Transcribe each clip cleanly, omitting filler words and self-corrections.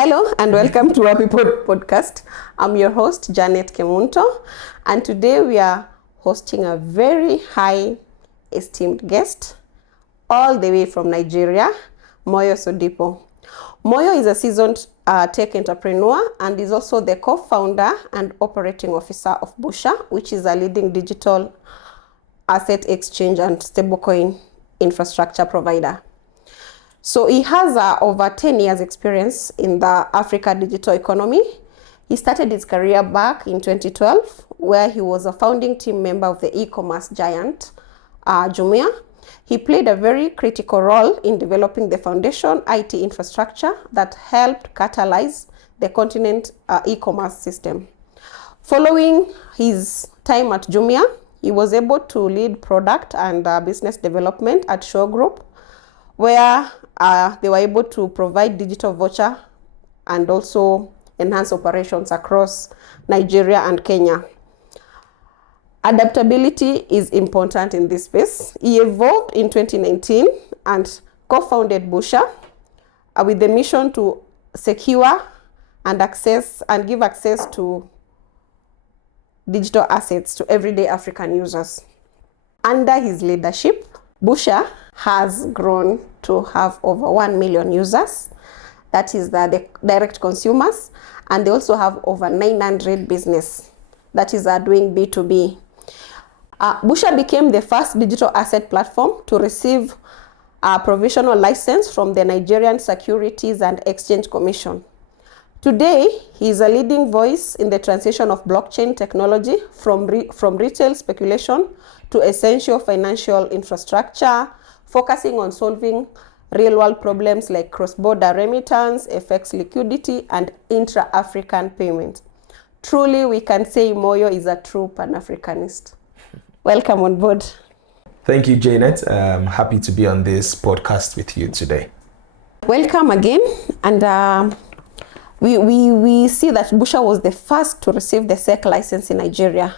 Hello and welcome to Wapipay podcast. I'm your host, Janet Kemunto, and today we are hosting a very high esteemed guest all the way from Nigeria, Moyo Sodipo. Moyo is a seasoned tech entrepreneur and is also the co-founder and operating officer of Busha, which is a leading digital asset exchange and stablecoin infrastructure provider. So he has over 10 years experience in the Africa digital economy. He started his career back in 2012, where he was a founding team member of the e-commerce giant, Jumia. He played a very critical role in developing the foundation IT infrastructure that helped catalyze the continent e-commerce system. Following his time at Jumia, he was able to lead product and business development at Show Group, where they were able to provide digital voucher and also enhance operations across Nigeria and Kenya. Adaptability is important in this space. He evolved in 2019 and co-founded Busha with the mission to secure and give access to digital assets to everyday African users. Under his leadership, Busha has grown to have over 1 million users. That is the direct consumers. And they also have over 900 business that is doing B2B. Busha became the first digital asset platform to receive a provisional license from the Nigerian Securities and Exchange Commission. Today, he is a leading voice in the transition of blockchain technology from retail speculation to essential financial infrastructure, focusing on solving real-world problems like cross-border remittance, FX liquidity, and intra-African payment. Truly, we can say Moyo is a true Pan-Africanist. Welcome on board. Thank you, Janet. I'm happy to be on this podcast with you today. Welcome again. And we see that Busha was the first to receive the SEC license in Nigeria.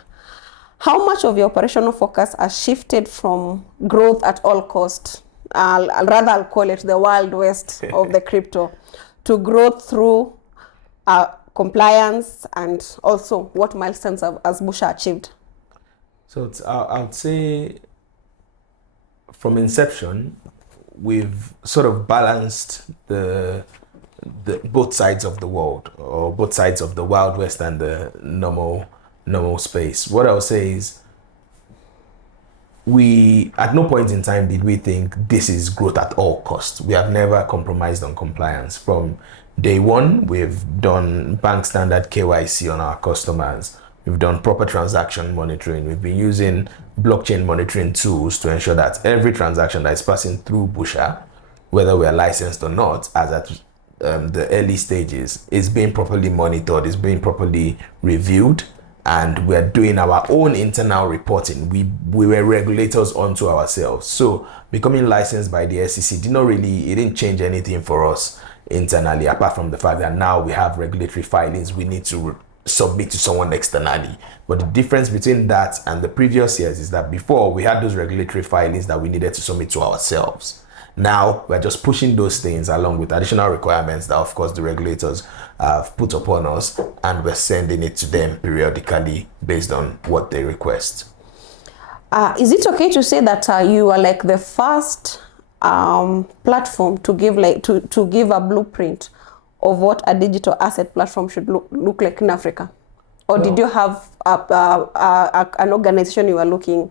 How much of your operational focus has shifted from growth at all cost, I'll call it the Wild West of the crypto, to growth through compliance, and also what milestones has Busha achieved? So I would say from inception, we've sort of balanced the both sides of the world, or both sides of the Wild West and the normal space. What I would say is, we at no point in time did we think this is growth at all costs. We have never compromised on compliance. From day one, we've done bank standard KYC on our customers. We've done proper transaction monitoring. We've been using blockchain monitoring tools to ensure that every transaction that is passing through Busha, whether we are licensed or not, as at the early stages, is being properly monitored, is being properly reviewed, and we're doing our own internal reporting. We were regulators unto ourselves. So becoming licensed by the SEC it didn't change anything for us internally, apart from the fact that now we have regulatory filings we need to submit to someone externally. But the difference between that and the previous years is that before we had those regulatory filings that we needed to submit to ourselves. Now we're just pushing those things along with additional requirements that, of course, the regulators have put upon us, and we're sending it to them periodically based on what they request. Is it okay to say that you are like the first platform to give a blueprint of what a digital asset platform should look like in Africa? Or did you have an organization you were looking?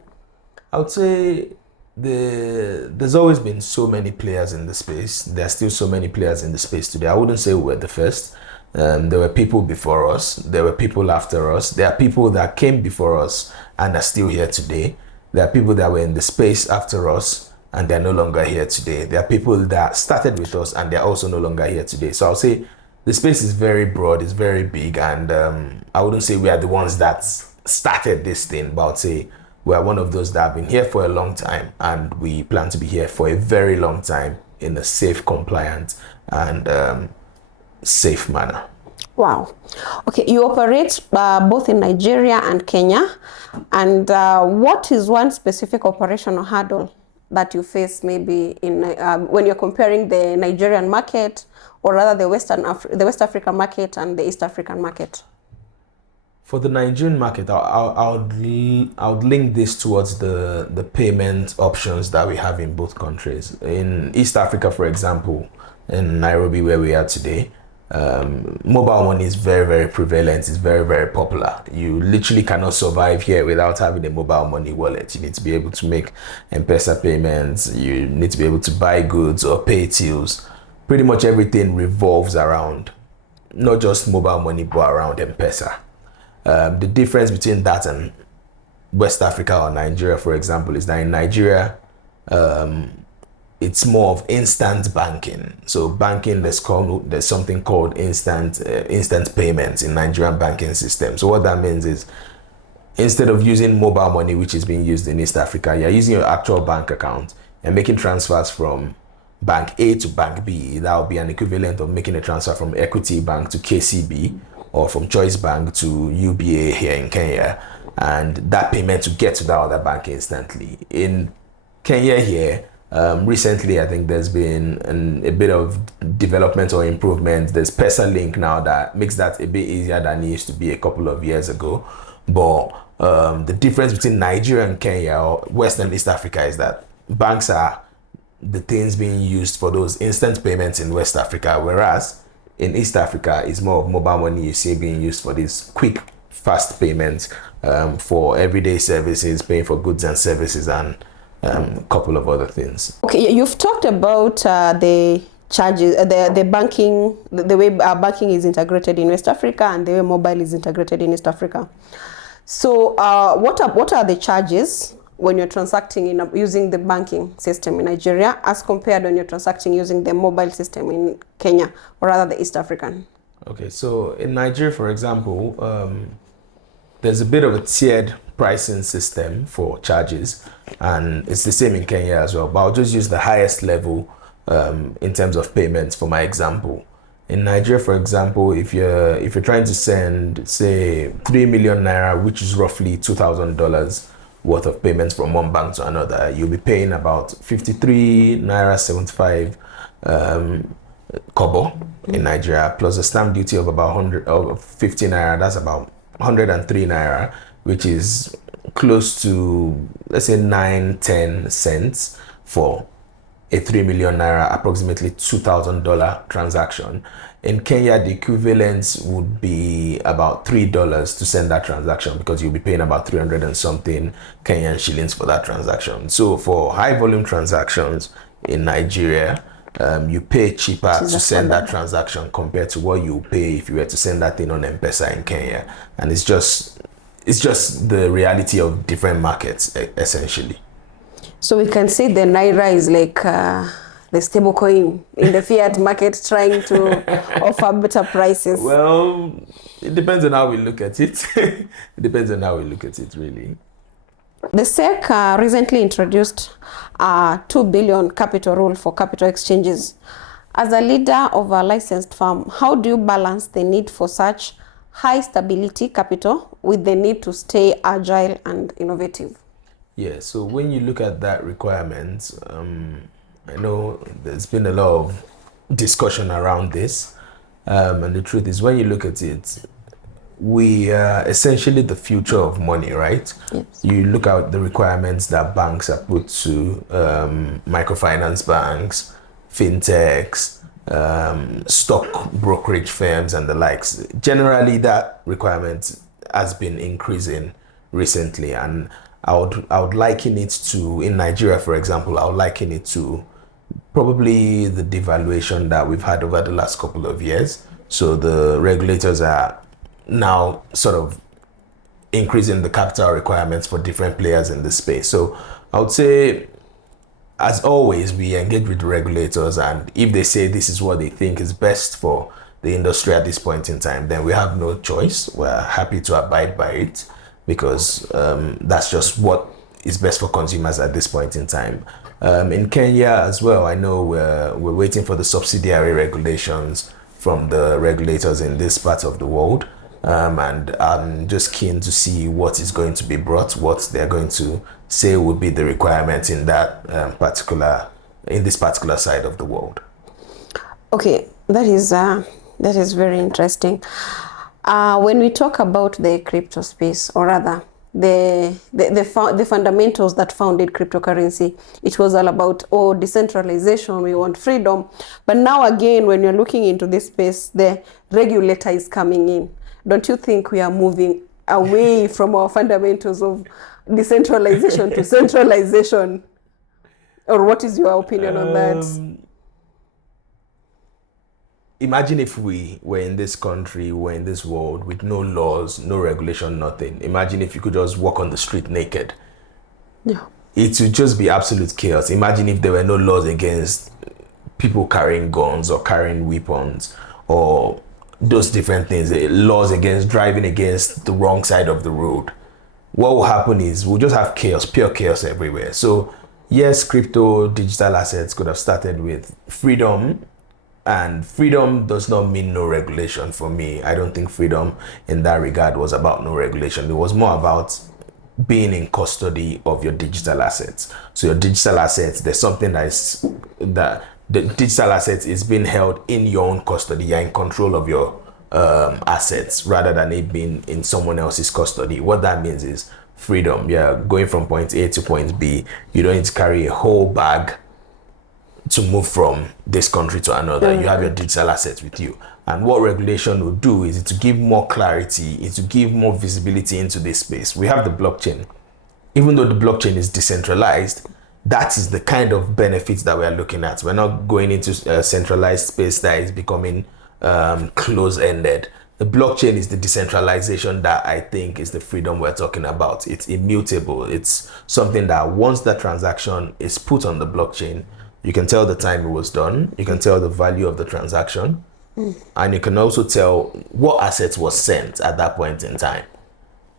I would say there's always been so many players in the space. There's still so many players in the space today. I wouldn't say we were the first. There were people before us. There were people after us. There are people that came before us and are still here today. There are people that were in the space after us and they're no longer here today. There are people that started with us and they're also no longer here today. So I'll say the space is very broad, it's very big, and I wouldn't say we are the ones that started this thing, but I'd say we are one of those that have been here for a long time, and we plan to be here for a very long time in a safe, compliant, and safe manner. Wow. Okay, you operate both in Nigeria and Kenya. And what is one specific operational hurdle that you face maybe in when you're comparing the Nigerian market or rather the West African market and the East African market? For the Nigerian market, I would link this towards the payment options that we have in both countries. In East Africa, for example, in Nairobi, where we are today, mobile money is very, very prevalent. It's very, very popular. You literally cannot survive here without having a mobile money wallet. You need to be able to make M-Pesa payments. You need to be able to buy goods or pay tills. Pretty much everything revolves around not just mobile money, but around M-Pesa. The difference between that and West Africa or Nigeria, for example, is that in Nigeria, it's more of instant banking. So banking, there's something called instant payments in Nigerian banking system. So what that means is, instead of using mobile money, which is being used in East Africa, you're using your actual bank account and making transfers from bank A to bank B. That would be an equivalent of making a transfer from Equity Bank to KCB, or from Choice Bank to UBA here in Kenya, and that payment to get to that other bank instantly. In Kenya here, recently I think there's been a bit of development or improvement. There's Pesa Link now that makes that a bit easier than it used to be a couple of years ago. But the difference between Nigeria and Kenya, or West and East Africa, is that banks are the things being used for those instant payments in West Africa, whereas in East Africa, it's more of mobile money you see being used for these quick, fast payments for everyday services, paying for goods and services, and a couple of other things. Okay, you've talked about the charges, the banking, the way banking is integrated in West Africa and the way mobile is integrated in East Africa. So what are the charges when you're transacting using the banking system in Nigeria as compared when you're transacting using the mobile system in Kenya, or rather the East African? Okay, so in Nigeria, for example, there's a bit of a tiered pricing system for charges, and it's the same in Kenya as well, but I'll just use the highest level in terms of payments for my example. In Nigeria, for example, if you're trying to send, say, 3 million naira, which is roughly $2,000 worth of payments from one bank to another, you'll be paying about 53 naira 75 kobo in Nigeria, plus a stamp duty of about 150 naira. That's about 103 naira, which is close to, let's say, 9-10 cents for a 3 million naira, approximately $2,000 transaction. In Kenya, the equivalent would be about $3 to send that transaction, because you'll be paying about 300 and something Kenyan shillings for that transaction. So for high volume transactions in Nigeria, you pay cheaper to send that transaction compared to what you pay if you were to send that thing on M-Pesa in Kenya. And it's just the reality of different markets, essentially. So we can say the Naira is like the stablecoin in the fiat market, trying to offer better prices. Well, it depends on how we look at it. It depends on how we look at it, really. The SEC recently introduced a 2 billion capital rule for capital exchanges. As a leader of a licensed firm, how do you balance the need for such high stability capital with the need to stay agile and innovative? Yeah, so when you look at that requirement, I know there's been a lot of discussion around this, and the truth is, when you look at it, we are essentially the future of money, right? Yes. You look at the requirements that banks have put to microfinance banks, fintechs, stock brokerage firms, and the likes. Generally, that requirement has been increasing recently, and I would liken it to, in Nigeria, for example, I would liken it to probably the devaluation that we've had over the last couple of years. So the regulators are now sort of increasing the capital requirements for different players in the space. So I would say, as always, we engage with the regulators, and if they say this is what they think is best for the industry at this point in time, then we have no choice. We're happy to abide by it, because that's just what is best for consumers at this point in time. In Kenya as well, I know we're waiting for the subsidiary regulations from the regulators in this part of the world. And I'm just keen to see what is going to be brought, what they're going to say would be the requirements in that in this particular side of the world. Okay, That is very interesting. When we talk about the crypto space, or rather the fundamentals that founded cryptocurrency, it was all about decentralization. We want freedom. But now again, when you're looking into this space, the regulator is coming in. Don't you think we are moving away from our fundamentals of decentralization to centralization? Or what is your opinion on that? Imagine if we were in this country, we're in this world with no laws, no regulation, nothing. Imagine if you could just walk on the street naked. Yeah. It would just be absolute chaos. Imagine if there were no laws against people carrying guns or carrying weapons or those different things, laws against driving against the wrong side of the road. What will happen is we'll just have chaos, pure chaos everywhere. So yes, crypto, digital assets could have started with freedom. And freedom does not mean no regulation for me. I don't think freedom in that regard was about no regulation. It was more about being in custody of your digital assets. So your digital assets, there's something that the digital assets is being held in your own custody. You're in control of your assets rather than it being in someone else's custody. What that means is freedom. You're going from point A to point B. You don't need to carry a whole bag to move from this country to another. You have your digital assets with you. And what regulation will do is to give more clarity, is to give more visibility into this space. We have the blockchain. Even though the blockchain is decentralized, that is the kind of benefits that we are looking at. We're not going into a centralized space that is becoming close-ended. The blockchain is the decentralization that I think is the freedom we're talking about. It's immutable. It's something that once that transaction is put on the blockchain, you can tell the time it was done, you can tell the value of the transaction, and you can also tell what assets was sent at that point in time.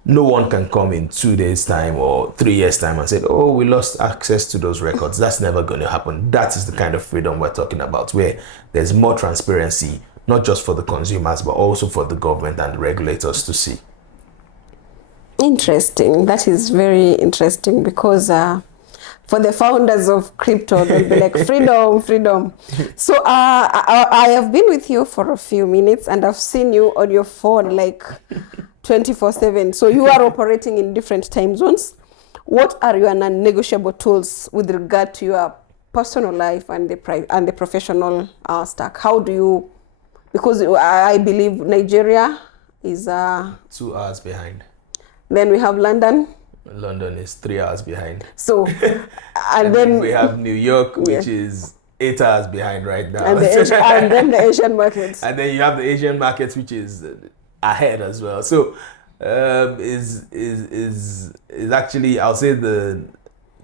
No one can come in 2 days' time or 3 years' time and say, oh, we lost access to those records. That's never going to happen. That is the kind of freedom we're talking about, where there's more transparency, not just for the consumers, but also for the government and the regulators to see. Interesting. That is very interesting, because for the founders of crypto, they'll be like, freedom, freedom. So I have been with you for a few minutes and I've seen you on your phone like 24/7. So you are operating in different time zones. What are your non-negotiable tools with regard to your personal life and the professional stack? How do you, because I believe Nigeria is 2 hours behind. Then we have London. London is 3 hours behind. So, and then we have New York, which is 8 hours behind right now. And, then the Asian markets. And then you have the Asian markets, which is ahead as well. So, is actually, I'll say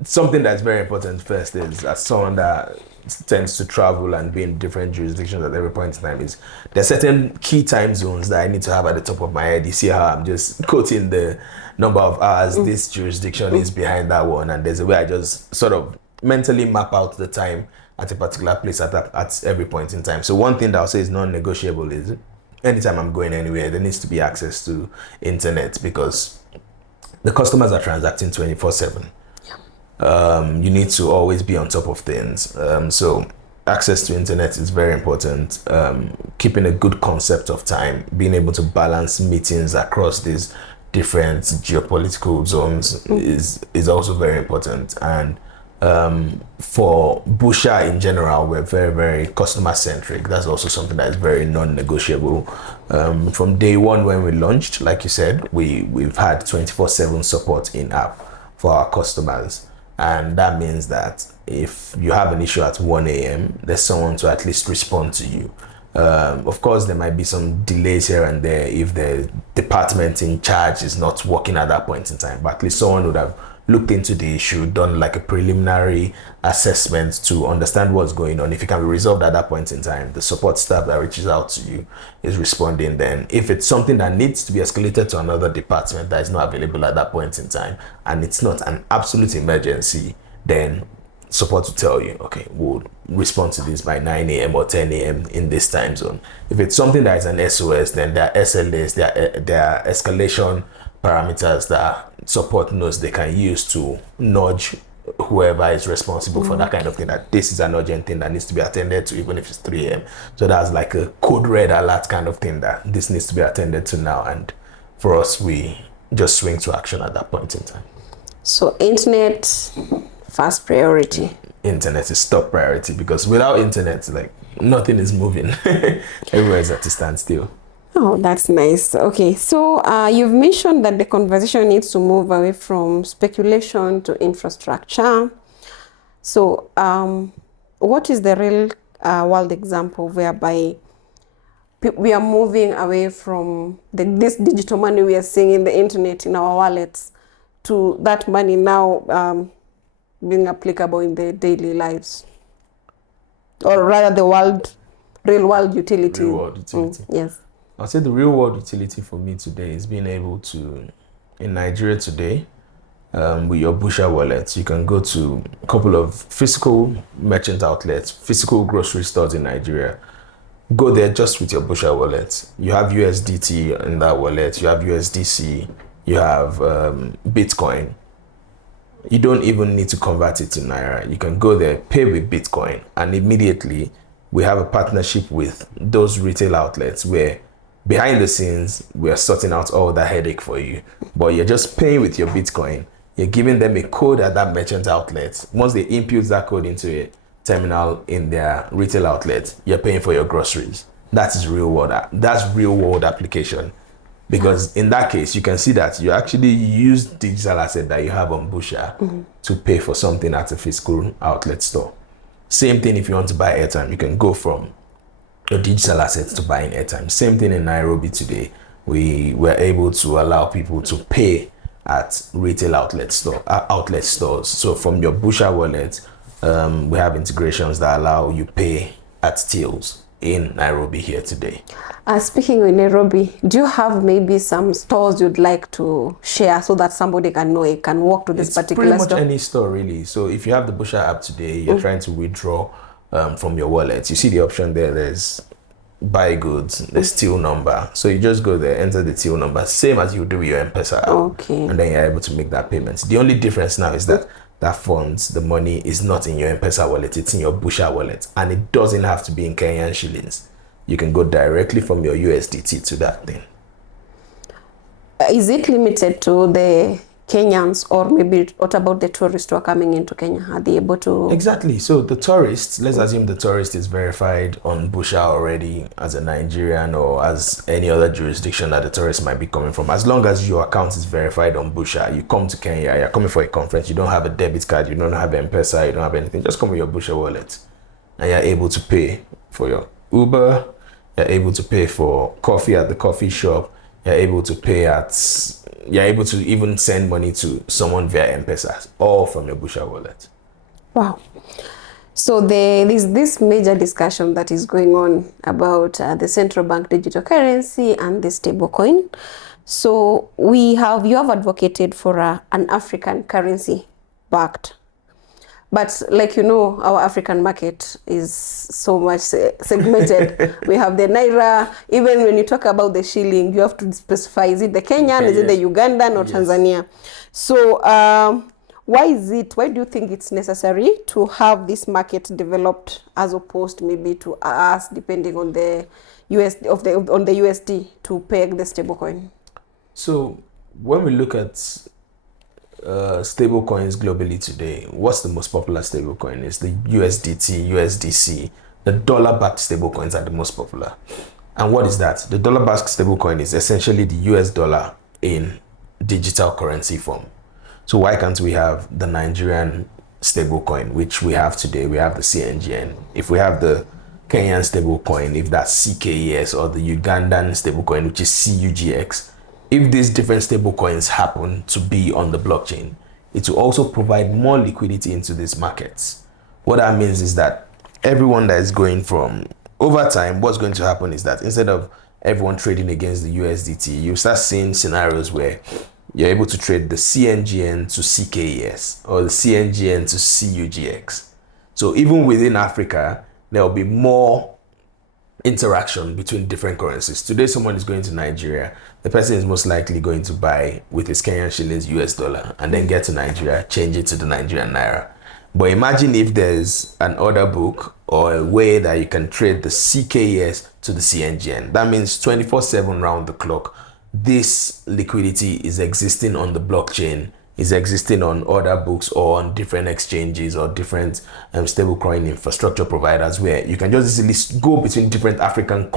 something that's very important first is, as someone that tends to travel and be in different jurisdictions at every point in time, is there's certain key time zones that I need to have at the top of my head. You see how I'm just quoting the number of hours this jurisdiction is behind that one, and there's a way I just sort of mentally map out the time at a particular place at every point in time. So one thing that I'll say is non-negotiable is anytime I'm going anywhere, there needs to be access to internet, because the customers are transacting 24/7. You need to always be on top of things. So access to internet is very important. Keeping a good concept of time, being able to balance meetings across these different geopolitical zones is also very important. And for Busha in general, we're very, very customer centric. That's also something that is very non-negotiable. From day one when we launched, like you said, we've had 24/7 support in app for our customers. And that means that if you have an issue at 1 a.m., there's someone to at least respond to you. Of course, there might be some delays here and there if the department in charge is not working at that point in time, but at least someone would have looked into the issue, done like a preliminary assessment to understand what's going on. If it can be resolved at that point in time, the support staff that reaches out to you is responding then. If it's something that needs to be escalated to another department that is not available at that point in time, and it's not an absolute emergency, then support will tell you, okay, we'll respond to this by 9 a.m. or 10 a.m. in this time zone. If it's something that is an SOS, then there are SLAs, there are escalation parameters that support knows they can use to nudge whoever is responsible for that kind of thing, that this is an urgent thing that needs to be attended to, even if it's 3 a.m. So that's like a code red alert kind of thing, that this needs to be attended to now. And for us, we just swing to action at that point in time. So internet, first priority. Internet is top priority, because without internet, like, nothing is moving. Everywhere is at a standstill. Oh, that's nice. Okay, so you've mentioned that the conversation needs to move away from speculation to infrastructure. So what is the real world example whereby we are moving away from this digital money we are seeing in the internet, in our wallets, to that money now being applicable in the daily lives? Or rather the real world utility. Real world utility. Yes. I'll say the real world utility for me today is being able to, in Nigeria today, with your Busha wallet, you can go to a couple of physical merchant outlets, physical grocery stores in Nigeria. Go there just with your Busha wallet. You have USDT in that wallet, you have USDC, you have Bitcoin. You don't even need to convert it to Naira. You can go there, pay with Bitcoin, and immediately we have a partnership with those retail outlets where behind the scenes, we are sorting out all that headache for you. But you're just paying with your Bitcoin. You're giving them a code at that merchant outlet. Once they input that code into a terminal in their retail outlet, you're paying for your groceries. That is real world. That's real world application. Because in that case, you can see that you actually use digital asset that you have on Busha to pay for something at a physical outlet store. Same thing if you want to buy airtime, you can go from your digital assets to buying airtime. Same thing in Nairobi today. We were able to allow people to pay at retail outlet stores. So from your Busha wallet, we have integrations that allow you pay at tills in Nairobi here today. Speaking of Nairobi, do you have maybe some stores you'd like to share so that somebody can know it can walk to this particular store? It's pretty much any store really. So if you have the Busha app today, you're trying to withdraw from your wallet, you see the option there, there's buy goods, there's till number. So you just go there, enter the till number, same as you do with your M-Pesa app. Okay. And then you're able to make that payment. The only difference now is that that funds, the money is not in your M-Pesa wallet, it's in your Busha wallet. And it doesn't have to be in Kenyan shillings. You can go directly from your USDT to that thing. Is it limited to the Kenyans, or maybe what about the tourists who are coming into Kenya? Are they able to? Exactly. So the tourists, let's assume the tourist is verified on Busha already as a Nigerian or as any other jurisdiction that the tourist might be coming from. As long as your account is verified on Busha, you come to Kenya, you're coming for a conference, you don't have a debit card, you don't have M-Pesa, you don't have anything, just come with your Busha wallet. And you're able to pay for your Uber, you're able to pay for coffee at the coffee shop, you're able to you're able to even send money to someone via M-Pesa, all from your Busha wallet. Wow. So there's this major discussion that is going on about the central bank digital currency and the stablecoin. So you have advocated for an African currency backed. But like, our African market is so much segmented. We have the Naira. Even when you talk about the shilling, you have to specify, is it the Kenyan, is it the Ugandan or Tanzania? So why do you think it's necessary to have this market developed as opposed maybe to us depending on the USD to peg the stablecoin? So when we look at stable coins globally today, what's the most popular stable coin? It's the USDT, USDC. The dollar-backed stable coins are the most popular. And what is that? The dollar-backed stable coin is essentially the US dollar in digital currency form. So why can't we have the Nigerian stable coin, which we have today? We have the CNGN. If we have the Kenyan stable coin, if that's CKES, or the Ugandan stable coin, which is CUGX, if these different stable coins happen to be on the blockchain, it will also provide more liquidity into these markets. What that means is that everyone that is going from, over time, what's going to happen is that instead of everyone trading against the USDT, you start seeing scenarios where you're able to trade the CNGN to CKES or the CNGN to CUGX. So even within Africa, there will be more interaction between different currencies. Today, someone is going to Nigeria. The person is most likely going to buy with his Kenyan shillings US dollar and then get to Nigeria, change it to the Nigerian naira. But imagine if there's an order book or a way that you can trade the CKES to the CNGN. That means 24/7 round the clock. This liquidity is existing on the blockchain, is existing on order books or on different exchanges or different stablecoin infrastructure providers, where you can just easily go between different African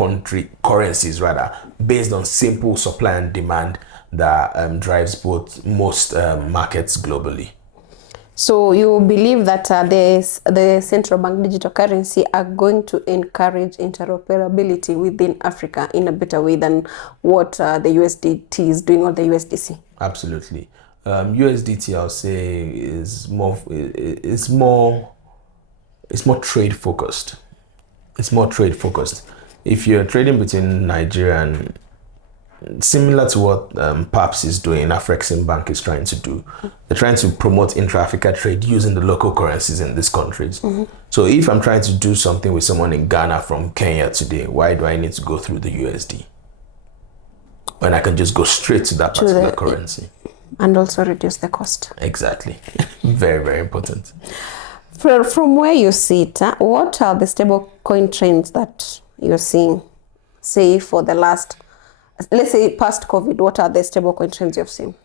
currencies rather, based on simple supply and demand that drives both most markets globally. So you believe that the central bank digital currency are going to encourage interoperability within Africa in a better way than what the USDT is doing, or the USDC? Absolutely. USDT, I'll say, is more trade focused. It's more trade focused. If you're trading between Nigeria and, similar to what PAPS is doing, Afreximbank is trying to do, they're trying to promote intra-Africa trade using the local currencies in these countries. So if I'm trying to do something with someone in Ghana from Kenya today, why do I need to go through the USD when I can just go straight to that particular currency? And also reduce the cost. Exactly. Very, very important. From where you sit, what are the stable coin trends that you're seeing, say, for the last, let's say past COVID? What are the stable coin trends you've seen?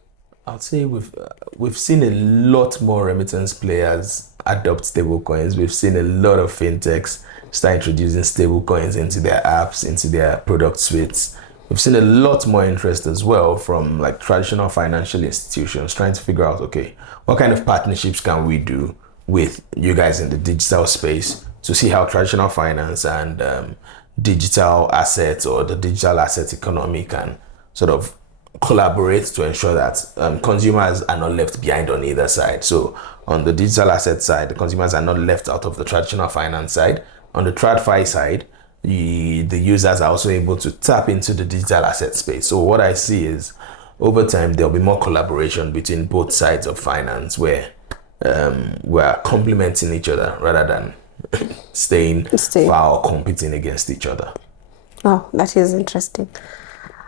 I'd say we've seen a lot more remittance players adopt stable coins. We've seen a lot of fintechs start introducing stable coins into their apps, into their product suites. We've seen a lot more interest as well from like traditional financial institutions trying to figure out, okay, what kind of partnerships can we do with you guys in the digital space to see how traditional finance and digital assets or the digital asset economy can sort of collaborate to ensure that consumers are not left behind on either side. So on the digital asset side, the consumers are not left out of the traditional finance side. On the TradFi side, the users are also able to tap into the digital asset space. So what I see is over time, there'll be more collaboration between both sides of finance, where we're complementing each other rather than staying far or competing against each other. Oh, that is interesting.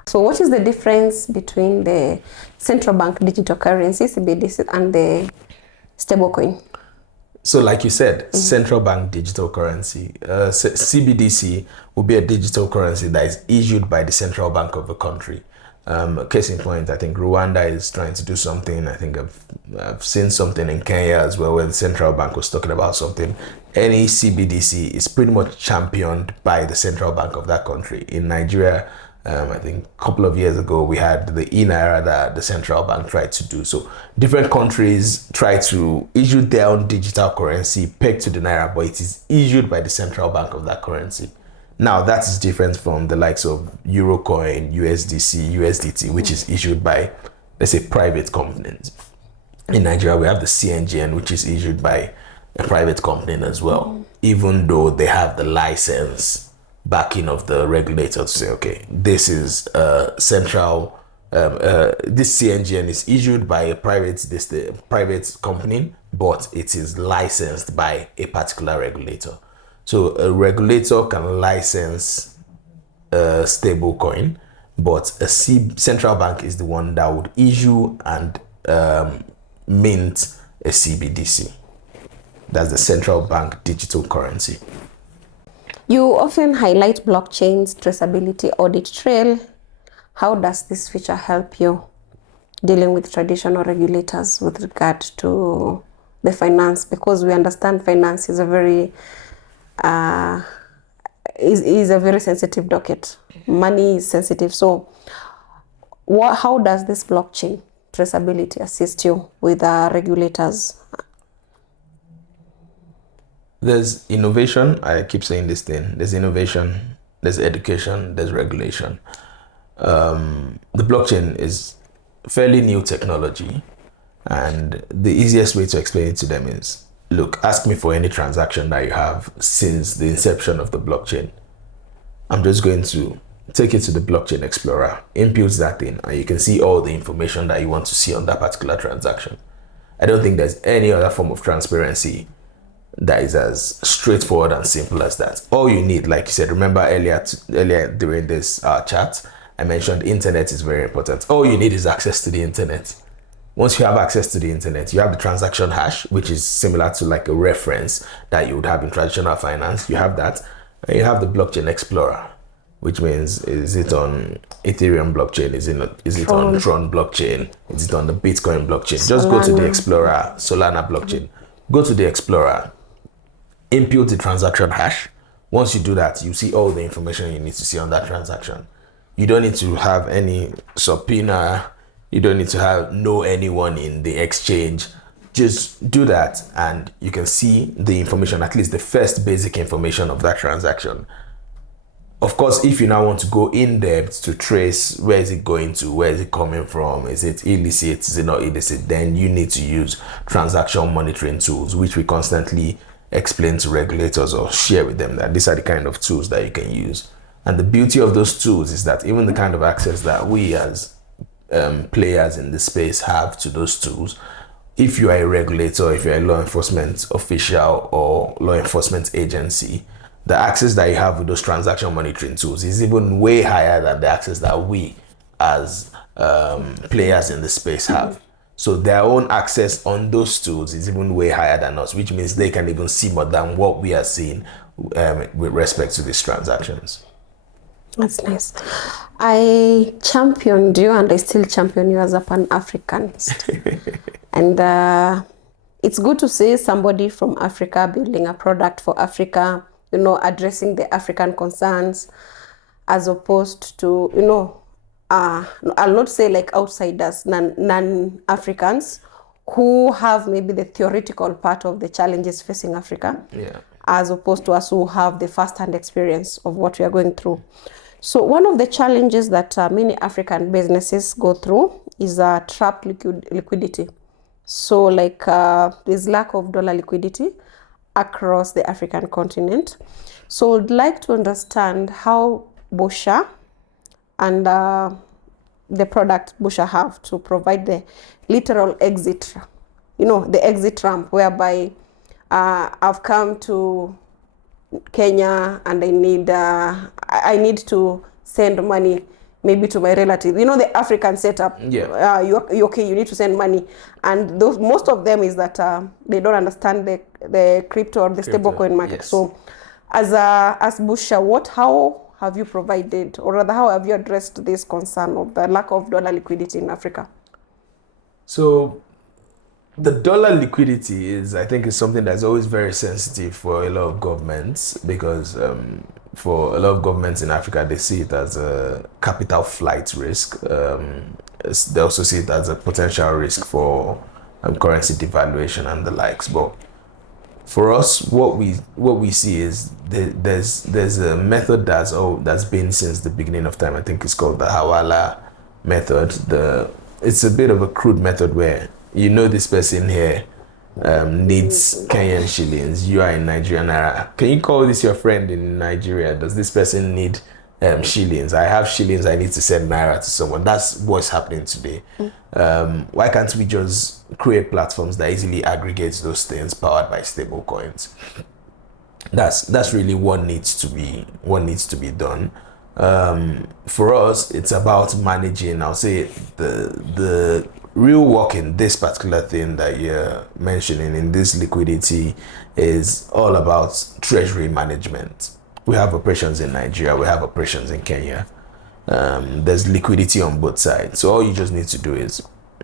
So what is the difference between the central bank digital currency, CBDC, and the stablecoin? So like you said, central bank digital currency, CBDC will be a digital currency that is issued by the central bank of the country. Case in point, I think Rwanda is trying to do something. I think I've seen something in Kenya as well, where the central bank was talking about something. Any CBDC is pretty much championed by the central bank of that country. In Nigeria, I think a couple of years ago, we had the e-Naira that the central bank tried to do. So different countries try to issue their own digital currency pegged to the Naira, but it is issued by the central bank of that currency. Now, that is different from the likes of Eurocoin, USDC, USDT, which is issued by, let's say, private companies. In Nigeria, we have the CNGN, which is issued by a private company as well, even though they have the license backing of the regulator to say, okay, this is central, this CNGN is issued by a private company, but it is licensed by a particular regulator. So a regulator can license a stable coin, but a central bank is the one that would issue and mint a CBDC. That's the central bank digital currency. You often highlight blockchain's traceability audit trail. How does this feature help you dealing with traditional regulators with regard to the finance? Because we understand finance is a very is a very sensitive docket. Money is sensitive. So how does this blockchain traceability assist you with regulators? There's innovation. I keep saying this thing. There's innovation, there's education, there's regulation. The blockchain is fairly new technology, and the easiest way to explain it to them is, look, ask me for any transaction that you have since the inception of the blockchain. I'm just going to take it to the blockchain explorer, input that in, and you can see all the information that you want to see on that particular transaction. I don't think there's any other form of transparency that is as straightforward and simple as that. All you need, like you said, remember earlier during this chat, I mentioned internet is very important. All you need is access to the internet. Once you have access to the internet, you have the transaction hash, which is similar to like a reference that you would have in traditional finance. You have that, and you have the blockchain explorer, which means, is it on Ethereum blockchain? Is it on Tron blockchain? Is it on the Bitcoin blockchain? Solana. Just go to the explorer, Solana blockchain. Go to the explorer, input the transaction hash. Once you do that, you see all the information you need to see on that transaction. You don't need to have any subpoena. You don't need to know anyone in the exchange. Just do that and you can see the information, at least the first basic information of that transaction. Of course, if you now want to go in depth to trace where is it going to, where is it coming from, is it illicit, is it not illicit, then you need to use transaction monitoring tools, which we constantly explain to regulators or share with them that these are the kind of tools that you can use. And the beauty of those tools is that even the kind of access that we as players in the space have to those tools, if you are a regulator, if you're a law enforcement official or law enforcement agency, the access that you have with those transaction monitoring tools is even way higher than the access that we as players in the space have. So their own access on those tools is even way higher than us, which means they can even see more than what we are seeing with respect to these transactions. That's nice. I championed you and I still champion you as a Pan-Africanist. And it's good to see somebody from Africa building a product for Africa, addressing the African concerns, as opposed to, I'll not say like outsiders, non-Africans who have maybe the theoretical part of the challenges facing Africa, as opposed to us who have the first-hand experience of what we are going through. So one of the challenges that many African businesses go through is trapped liquidity. So like there's lack of dollar liquidity across the African continent. So I'd like to understand how Busha and the product Busha have to provide the literal exit, the exit ramp, whereby I've come to Kenya and I need to send money maybe to my relative. The African setup. Yeah. You need to send money, and most of them is that they don't understand the crypto or the stablecoin market. Yes. So, as Busha, how have you provided, or rather, how have you addressed this concern of the lack of dollar liquidity in Africa? So, the dollar liquidity is something that's always very sensitive for a lot of governments, because for a lot of governments in Africa, they see it as a capital flight risk. They also see it as a potential risk for currency devaluation and the likes. But for us, what we see is there's a method that's been since the beginning of time. I think it's called the Hawala method. It's a bit of a crude method where this person here needs Kenyan shillings. You are in Nigeria naira. Can you call this your friend in Nigeria? Does this person need shillings? I have shillings. I need to send naira to someone. That's what's happening today. Why can't we just create platforms that easily aggregates those things powered by stable coins? That's really what needs to be done. For us, it's about managing. I'll say the real work in this particular thing that you're mentioning, in this liquidity, is all about treasury management. We have operations in Nigeria, we have operations in Kenya. There's liquidity on both sides. So all you just need to do is,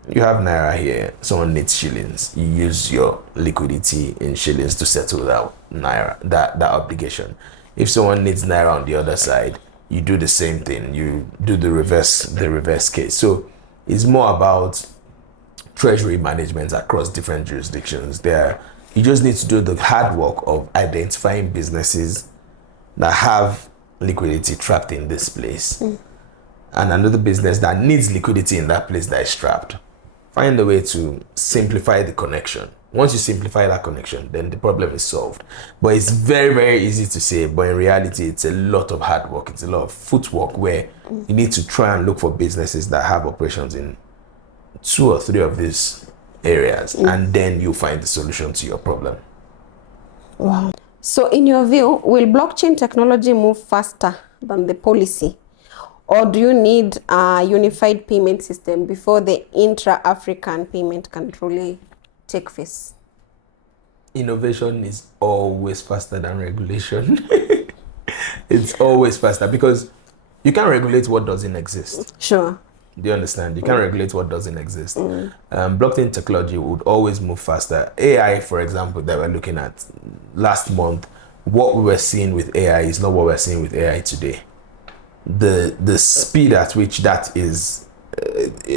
you have naira here, someone needs shillings. You use your liquidity in shillings to settle that naira, that obligation. If someone needs naira on the other side, you do the same thing. You do the reverse case. So it's more about treasury management across different jurisdictions. You just need to do the hard work of identifying businesses that have liquidity trapped in this place, and another business that needs liquidity in that place that is trapped. Find a way to simplify the connection. Once you simplify that connection, then the problem is solved. But it's very, very easy to say, but in reality, it's a lot of hard work. It's a lot of footwork where you need to try and look for businesses that have operations in 2 or 3 of these areas, and then you find the solution to your problem. Wow. So in your view, will blockchain technology move faster than the policy? Or do you need a unified payment system before the intra-African payment can truly take face? Innovation is always faster than regulation. It's always faster because you can't regulate what doesn't exist. Sure. Do you understand? You can't regulate what doesn't exist. Blockchain technology would always move faster. AI, for example, that we're looking at last month, what we were seeing with AI is not what we're seeing with AI today. The speed at which that is,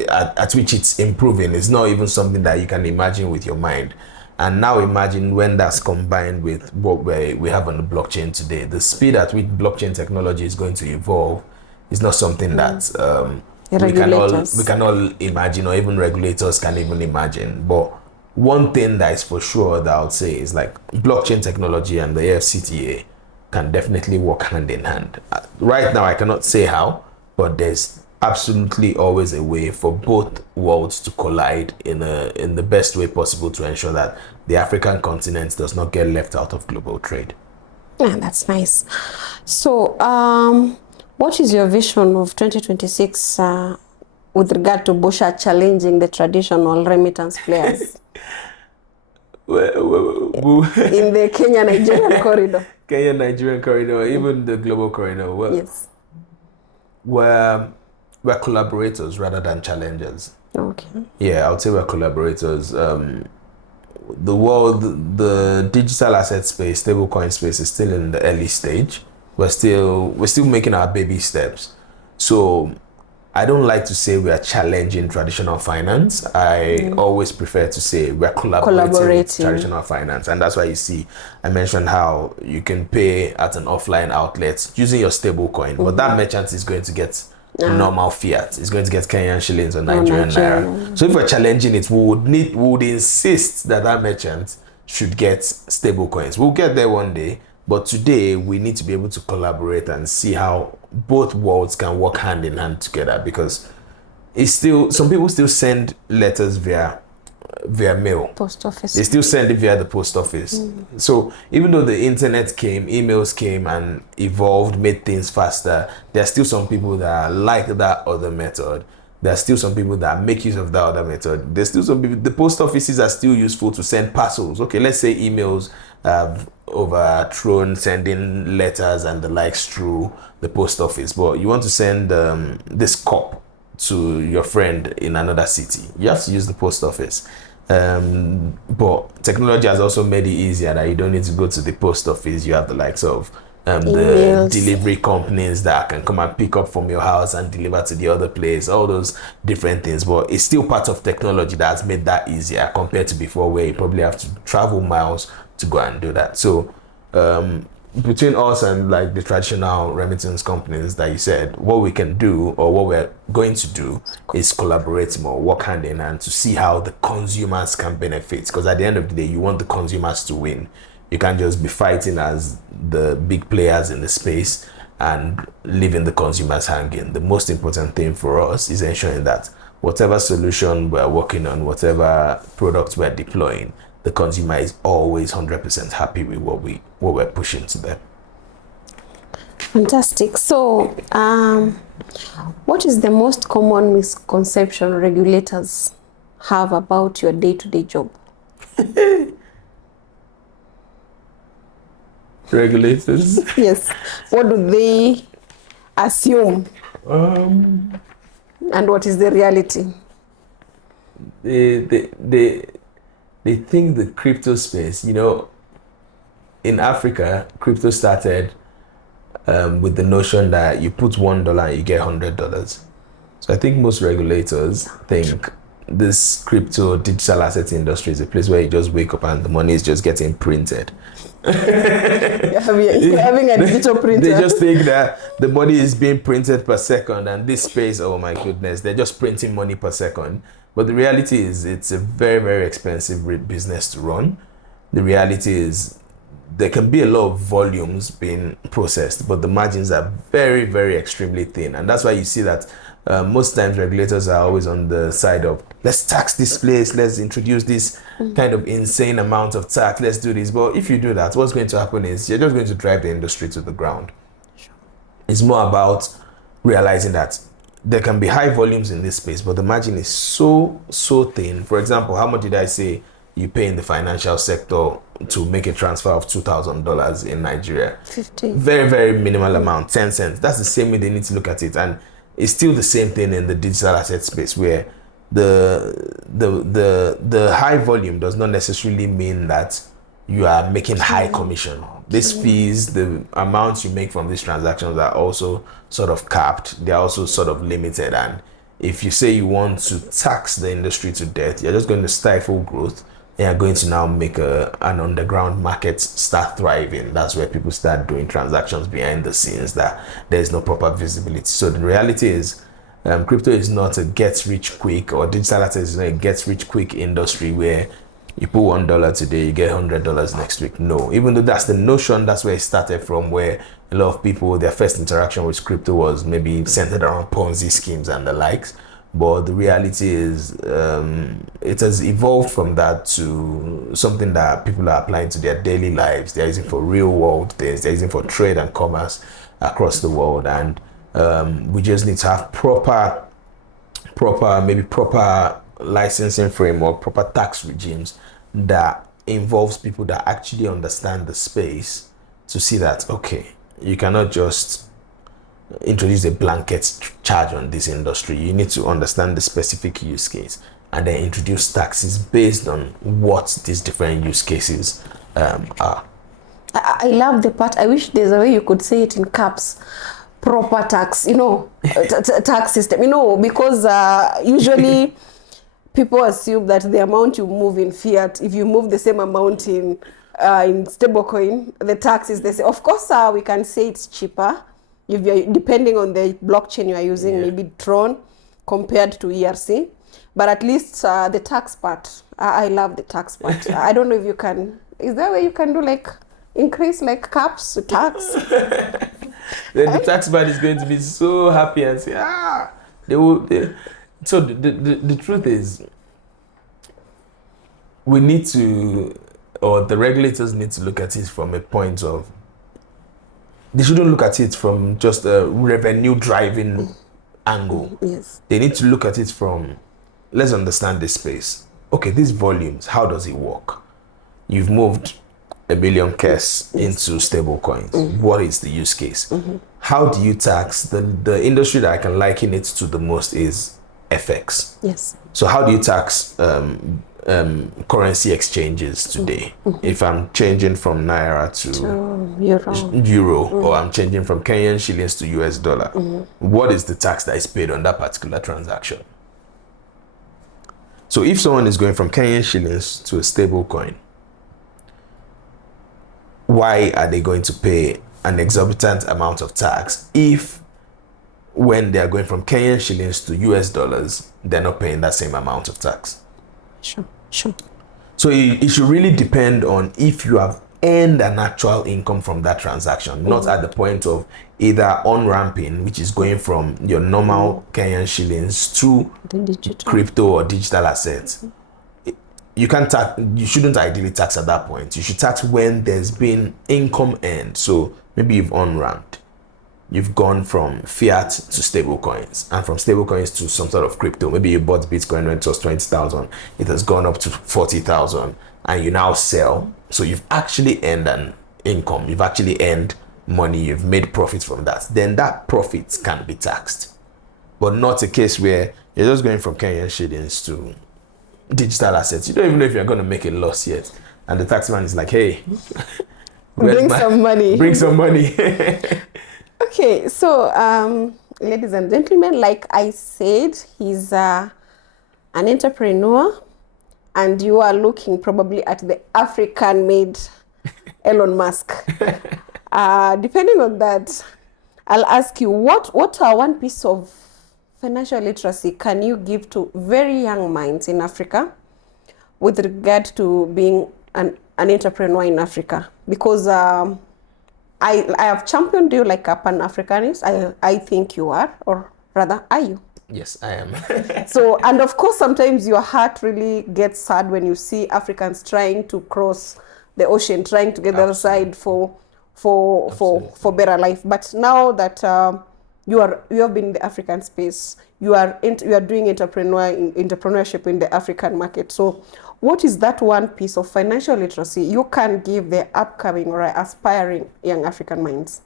at which it's improving is not even something that you can imagine with your mind. And now imagine when that's combined with what we have on the blockchain today. The speed at which blockchain technology is going to evolve is not something that we can all imagine, or even regulators can even imagine. But one thing that is for sure that I would say is like blockchain technology and the AFCTA can definitely work hand in hand. Right now, I cannot say how, but there's absolutely always a way for both worlds to collide in the best way possible to ensure that the African continent does not get left out of global trade. Yeah, that's nice. So, what is your vision of 2026 with regard to Busha challenging the traditional remittance players in the Kenya-Nigerian corridor? Kenya-Nigerian corridor, even the global corridor. Yes. We're collaborators rather than challengers. Okay. Yeah, I would say we're collaborators. The digital asset space, stablecoin space is still in the early stage. We're still making our baby steps. So I don't like to say we are challenging traditional finance. I always prefer to say we're collaborating with traditional finance. And that's why you see, I mentioned how you can pay at an offline outlet using your stablecoin, but that merchant is going to get normal fiat. It's going to get Kenyan shillings or Nigerian naira. So if we're challenging it, we would insist that merchant should get stablecoins. We'll get there one day. But today, we need to be able to collaborate and see how both worlds can work hand in hand together, because it's still, some people still send letters via mail. Post office. They still send it via the post office. So even though the internet came, emails came and evolved, made things faster, there are still some people that like that other method. There are still some people that make use of that other method. There's still some people, the post offices are still useful to send parcels. Okay, let's say emails have overthrown sending letters and the likes through the post office, but you want to send this cup to your friend in another city, you have to use the post office. But technology has also made it easier that you don't need to go to the post office. You have the likes of the delivery companies that can come and pick up from your house and deliver to the other place, all those different things. But it's still part of technology that has made that easier compared to before, where you probably have to travel miles to go and do that. So between us and like the traditional remittance companies that you said, what we can do, or what we're going to do, is collaborate more, work hand in hand to see how the consumers can benefit. Because at the end of the day, you want the consumers to win. You can't just be fighting as the big players in the space and leaving the consumers hanging. The most important thing for us is ensuring that whatever solution we're working on, whatever product we're deploying, the consumer is always 100% happy with what we're pushing to them. Fantastic. So, what is the most common misconception regulators have about your day-to-day job? Regulators? Yes. What do they assume? And what is the reality? They think the crypto space, in Africa, crypto started with the notion that you put $1 and you get $100. So I think most regulators think this crypto digital asset industry is a place where you just wake up and the money is just getting printed. You're having a digital printer. They just think that the money is being printed per second, and this space, oh my goodness, they're just printing money per second. But the reality is it's a very, very expensive business to run. The reality is there can be a lot of volumes being processed, but the margins are very, very extremely thin. And that's why you see that most times regulators are always on the side of, let's tax this place, let's introduce this kind of insane amount of tax, let's do this. But if you do that, what's going to happen is you're just going to drive the industry to the ground. It's more about realizing that there can be high volumes in this space, but the margin is so thin. For example, how much did I say you pay in the financial sector to make a transfer of $2,000 in Nigeria? 50. Very, very minimal amount, 10 cents. That's the same way they need to look at it. And it's still the same thing in the digital asset space, where the high volume does not necessarily mean that you are making high commission. These fees, the amounts you make from these transactions are also sort of capped. They're also sort of limited. And if you say you want to tax the industry to death, you're just going to stifle growth, and you're going to now make an underground market start thriving. That's where people start doing transactions behind the scenes that there's no proper visibility. So the reality is, crypto is not a get rich quick, or digital assets is not a get rich quick industry where you put $1 today, you get $100 next week. No, even though that's the notion, that's where it started from, where a lot of people, their first interaction with crypto was maybe centered around Ponzi schemes and the likes. But the reality is, it has evolved from that to something that people are applying to their daily lives. They're using for real world things. They're using for trade and commerce across the world. And we just need to have proper licensing framework, proper tax regimes that involves people that actually understand the space, to see that, okay, you cannot just introduce a blanket charge on this industry. You need to understand the specific use case and then introduce taxes based on what these different use cases are. I love the part. I wish there's a way you could say it in caps. Proper tax, tax system, because usually people assume that the amount you move in fiat, if you move the same amount in stablecoin, the tax is the same. Of course, we can say it's cheaper if you're, depending on the blockchain you are using, maybe Tron compared to ERC. But at least the tax part, I love the tax part. I don't know if you can, is there a way you can do like increase like caps tax? Then the tax man is going to be so happy and say, So the truth is, we need to, or the regulators need to look at it from a point of, they shouldn't look at it from just a revenue driving angle. Yes. They need to look at it from, let's understand this space. Okay, these volumes, how does it work? You've moved 1 million KES into stable coins. What is the use case? How do you tax? The industry that I can liken it to the most is FX. Yes. So how do you tax currency exchanges today? If I'm changing from Naira to Euro, or I'm changing from Kenyan shillings to US dollar, what is the tax that is paid on that particular transaction? So if someone is going from Kenyan shillings to a stable coin, why are they going to pay an exorbitant amount of tax if, when they are going from Kenyan shillings to US dollars, they're not paying that same amount of tax? Sure. So it should really depend on if you have earned an actual income from that transaction, not at the point of either on-ramping, which is going from your normal Kenyan shillings to crypto or digital assets. You can't tax, you shouldn't ideally tax at that point. You should tax when there's been income earned. So maybe you've on-ramped. You've gone from fiat to stable coins, and from stable coins to some sort of crypto. Maybe you bought Bitcoin when it was 20,000. It has gone up to 40,000, and you now sell. So you've actually earned an income. You've actually earned money. You've made profits from that. Then that profit can be taxed, but not a case where you're just going from Kenyan shillings to digital assets. You don't even know if you're going to make a loss yet, and the taxman is like, "Hey, bring some money. Bring some money." Okay, so ladies and gentlemen, like I said, he's an entrepreneur, and you are looking probably at the African-made Elon Musk. Depending on that, I'll ask you, what one piece of financial literacy can you give to very young minds in Africa with regard to being an an entrepreneur in Africa? Because I have championed you like a Pan-Africanist. I think you are, or rather, are you? Yes, I am. So, and of course, sometimes your heart really gets sad when you see Africans trying to cross the ocean, trying to get the other side for better life. But now that you have been in the African space, you are doing entrepreneurship in the African market. So, what is that one piece of financial literacy you can give the upcoming or aspiring young African minds?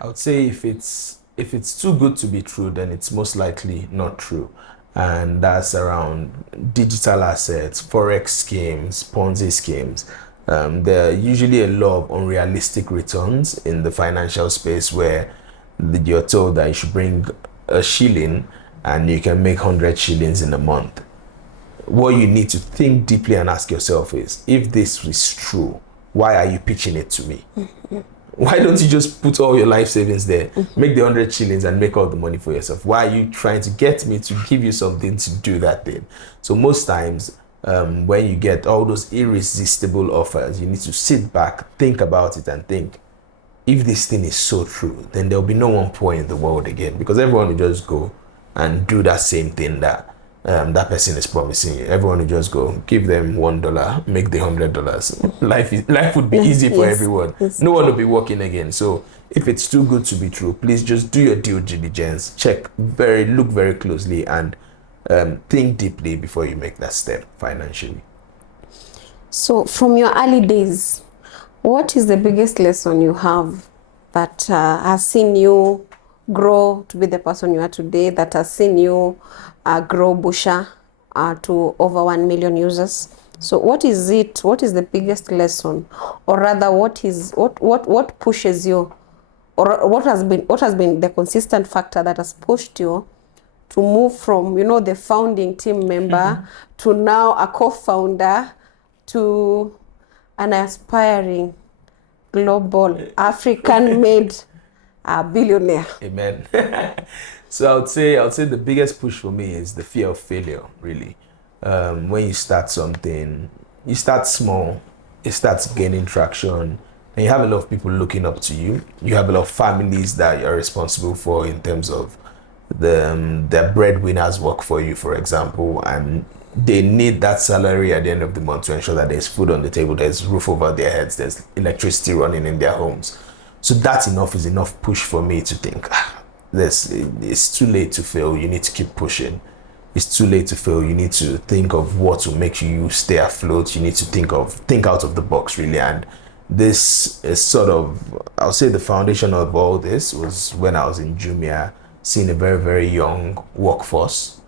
I would say if it's too good to be true, then it's most likely not true. And that's around digital assets, forex schemes, Ponzi schemes. There are usually a lot of unrealistic returns in the financial space where you're told that you should bring a shilling and you can make 100 shillings in a month. What you need to think deeply and ask yourself is, if this is true, why are you pitching it to me? Why don't you just put all your life savings there, make the 100 shillings and make all the money for yourself? Why are you trying to get me to give you something to do that thing? So most times, when you get all those irresistible offers, you need to sit back, think about it and think, if this thing is so true, then there'll be no one poor in the world again, because everyone will just go and do that same thing that that person is promising you. Everyone will just go, give them $1, make the $100. Life would be easy for everyone. Yes. No one will be working again. So if it's too good to be true, please just do your due diligence, look very closely, and think deeply before you make that step financially. So from your early days, what is the biggest lesson you have that has seen you grow to be the person you are today, that has seen you grow Busha to over 1 million users? So what is it? What is the biggest lesson, or rather, what pushes you, or what has been the consistent factor that has pushed you to move from the founding team member to now a co-founder to an aspiring global African-made billionaire? Amen. So I would say the biggest push for me is the fear of failure, really. When you start something, you start small, it starts gaining traction, and you have a lot of people looking up to you. You have a lot of families that you're responsible for in terms of the breadwinners work for you, for example, and they need that salary at the end of the month to ensure that there's food on the table, there's roof over their heads, there's electricity running in their homes. So that's is enough push for me to think, it's too late to fail, you need to keep pushing. It's too late to fail, you need to think of what will make you stay afloat. You need to think out of the box, really. And this is sort of, I'll say the foundation of all this was when I was in Jumia, seeing a very, very young workforce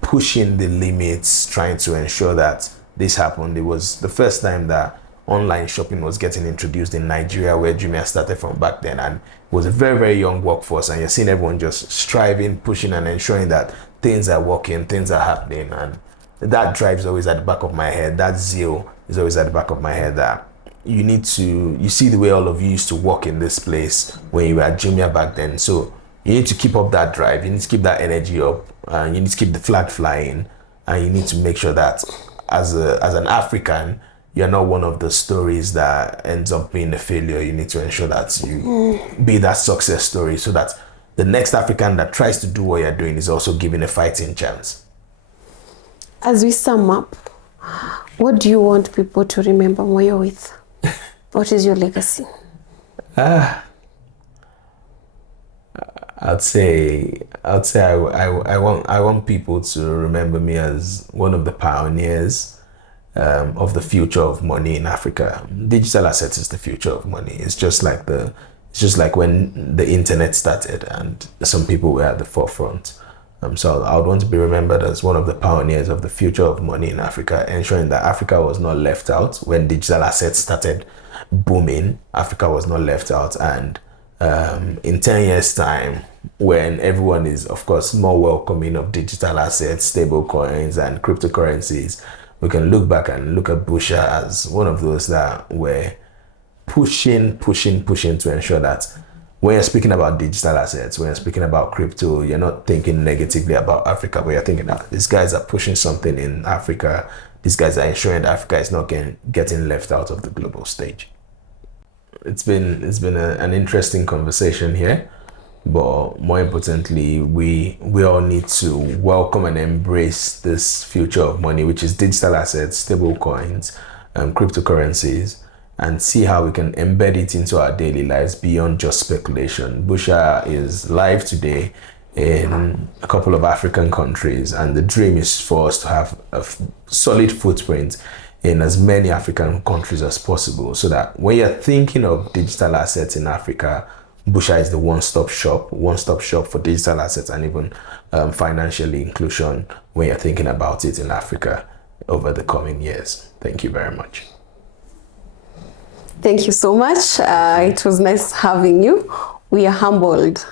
pushing the limits, trying to ensure that this happened. It was the first time that online shopping was getting introduced in Nigeria, where Jumia started from back then, and it was a very, very young workforce, and you're seeing everyone just striving, pushing, and ensuring that things are working, things are happening. And that drive is always at the back of my head. That zeal is always at the back of my head, that you see the way all of you used to work in this place when you were at Jumia back then. So you need to keep up that drive, you need to keep that energy up, and you need to keep the flag flying, and you need to make sure that as an African, you're not one of the stories that ends up being a failure. You need to ensure that you be that success story, so that the next African that tries to do what you're doing is also given a fighting chance. As we sum up, what do you want people to remember Moyo with? What is your legacy? I'd say I want people to remember me as one of the pioneers of the future of money in Africa. Digital assets is the future of money. It's just like when the internet started and some people were at the forefront. So I would want to be remembered as one of the pioneers of the future of money in Africa, ensuring that Africa was not left out when digital assets started booming. Africa was not left out, and in 10 years' time, when everyone is, of course, more welcoming of digital assets, stablecoins, and cryptocurrencies, we can look back and look at Busha as one of those that were pushing to ensure that when you're speaking about digital assets, when you're speaking about crypto, you're not thinking negatively about Africa, but you're thinking that these guys are pushing something in Africa these guys are ensuring that Africa is not getting left out of the global stage. It's been an interesting conversation here, but more importantly, we all need to welcome and embrace this future of money, which is digital assets, stable coins, cryptocurrencies, and see how we can embed it into our daily lives beyond just speculation. Busha is live today in a couple of African countries, and the dream is for us to have a solid footprint in as many African countries as possible, so that when you're thinking of digital assets in Africa, Busha is the one-stop shop for digital assets and even financial inclusion when you're thinking about it in Africa over the coming years. Thank you very much. Thank you so much. It was nice having you. We are humbled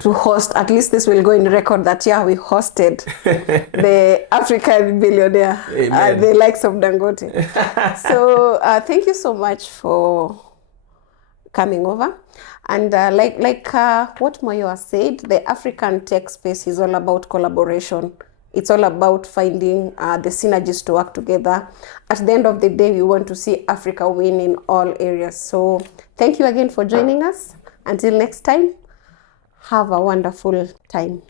to host, at least this will go in record that, yeah, we hosted the African billionaire, the likes of Dangote. So thank you so much for coming over. And like what Moyo has said, the African tech space is all about collaboration. It's all about finding the synergies to work together. At the end of the day, we want to see Africa win in all areas. So thank you again for joining us. Until next time, have a wonderful time.